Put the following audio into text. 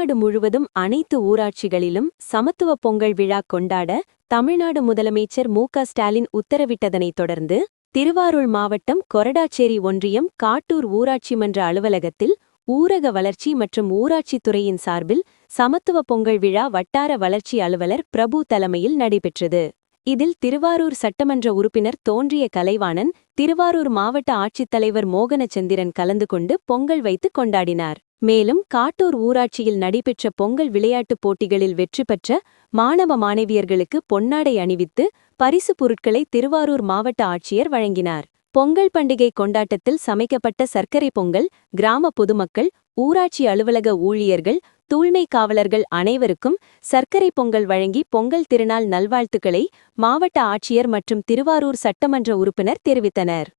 தமிழ்நாடு முழுவதும் அனைத்து ஊராட்சிகளிலும் சமத்துவ பொங்கல் விழா கொண்டாட தமிழ்நாடு முதலமைச்சர் மு.க.ஸ்டாலின் உத்தரவிட்டதனைத் தொடர்ந்து திருவாரூர் மாவட்டம் கொரடாச்சேரி ஒன்றியம் காட்டூர் ஊராட்சி மன்ற அலுவலகத்தில் ஊரக வளர்ச்சி மற்றும் ஊராட்சித் துறையின் சார்பில் சமத்துவ பொங்கல் விழா வட்டார வளர்ச்சி அலுவலர் பிரபு தலைமையில் நடைபெற்றது. இதில் திருவாரூர் சட்டமன்ற உறுப்பினர் தோன்றிய கலைவாணன், திருவாரூர் மாவட்ட ஆட்சித்தலைவர் மோகனச்சந்திரன் கலந்து கொண்டு பொங்கல் வைத்து கொண்டாடினார். மேலும் காட்டூர் ஊராட்சியில் நடைபெற்ற பொங்கல் விளையாட்டுப் போட்டிகளில் வெற்றி பெற்ற மாணவ மாணவியர்களுக்கு பொன்னாடை அணிவித்து பரிசு பொருட்களை திருவாரூர் மாவட்ட ஆட்சியர் வழங்கினார். பொங்கல் பண்டிகை கொண்டாட்டத்தில் சமைக்கப்பட்ட சர்க்கரை பொங்கல் கிராம பொதுமக்கள், ஊராட்சி அலுவலக ஊழியர்கள், தூய்மை காவலர்கள் அனைவருக்கும் சர்க்கரை பொங்கல் வழங்கி பொங்கல் திருநாள் நல்வாழ்த்துக்களை மாவட்ட ஆட்சியர் மற்றும் திருவாரூர் சட்டமன்ற உறுப்பினர் தெரிவித்தனர்.